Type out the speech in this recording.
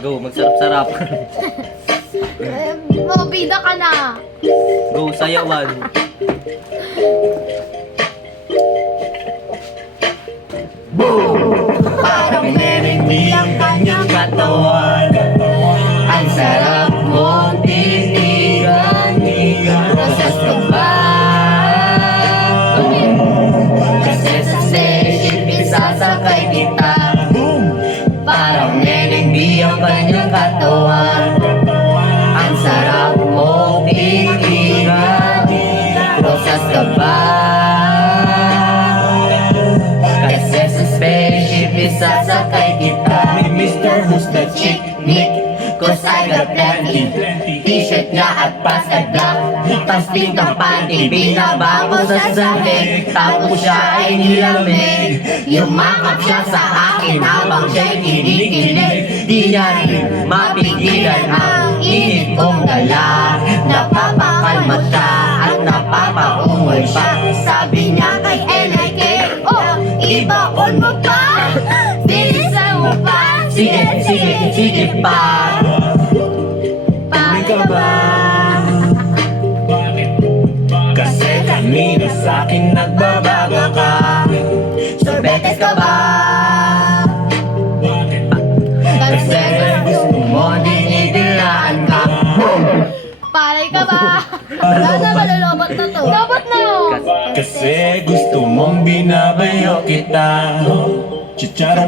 Go, magsarap-sarap. Mabida ka na. Go, sayawan. Parang merengue ang kanyang katawan. Ang sarap mo tinigan. Rosas ka ba? Kasi sa station isasakay kita. Parang merengue ang kanyang katawan. Ang sarap mo tinigan. Rosas ka ba? Kasi sa spaceship isasakay kita. Mr. Who's the Chick Nick? Cause I got plenty. T-shirt niya at pants at black. Tas pink ang panty. Binabago sa sahig. Tapos siya ay nilamig. Yumakap siya sa akin habang siya'y kinikilig. Di niya rin mapigilan ang init kong dala. Napapakalma siya at napapaungol pa. Sabi niya kay LIK, oh, ibaon mo pa. Bilisan mo pa. Sige, sige, sige pa. Pare ka ba? Kasi kanina sa'kin nagbabaga ka. Sorbetes ka ba? Kasi gusto mo dinidilaan ka. Paray ka ba? Wala na, malulobot na to. Lobot na yun. Kasi gusto mong binabayo kita. Chichara